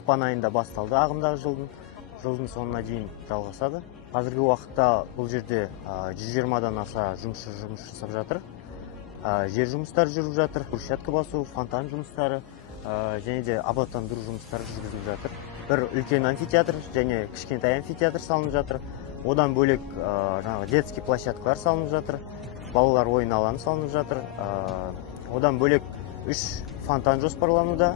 ақпан айында басталды, ағымдағы жылдың соңына дейін жалғасады. Қазіргі уақытта бұл жерде 120-дан аса жұмысшы жұмыс жасап жатыр. Жер жұмыстары жүріп жатыр, брусчатка басу, фонтан жұмыстары және де абаттандыру жұмыстары жүргізіліп жатыр. Бір үлкен амфитеатр және кішкентай амфитеатр салынып жатыр. Одан бөлек детский площадкалар салынып жатыр, балалар ойын алаңы салынып жатыр. Одан бөлек 3 фонтан жоспарлануда.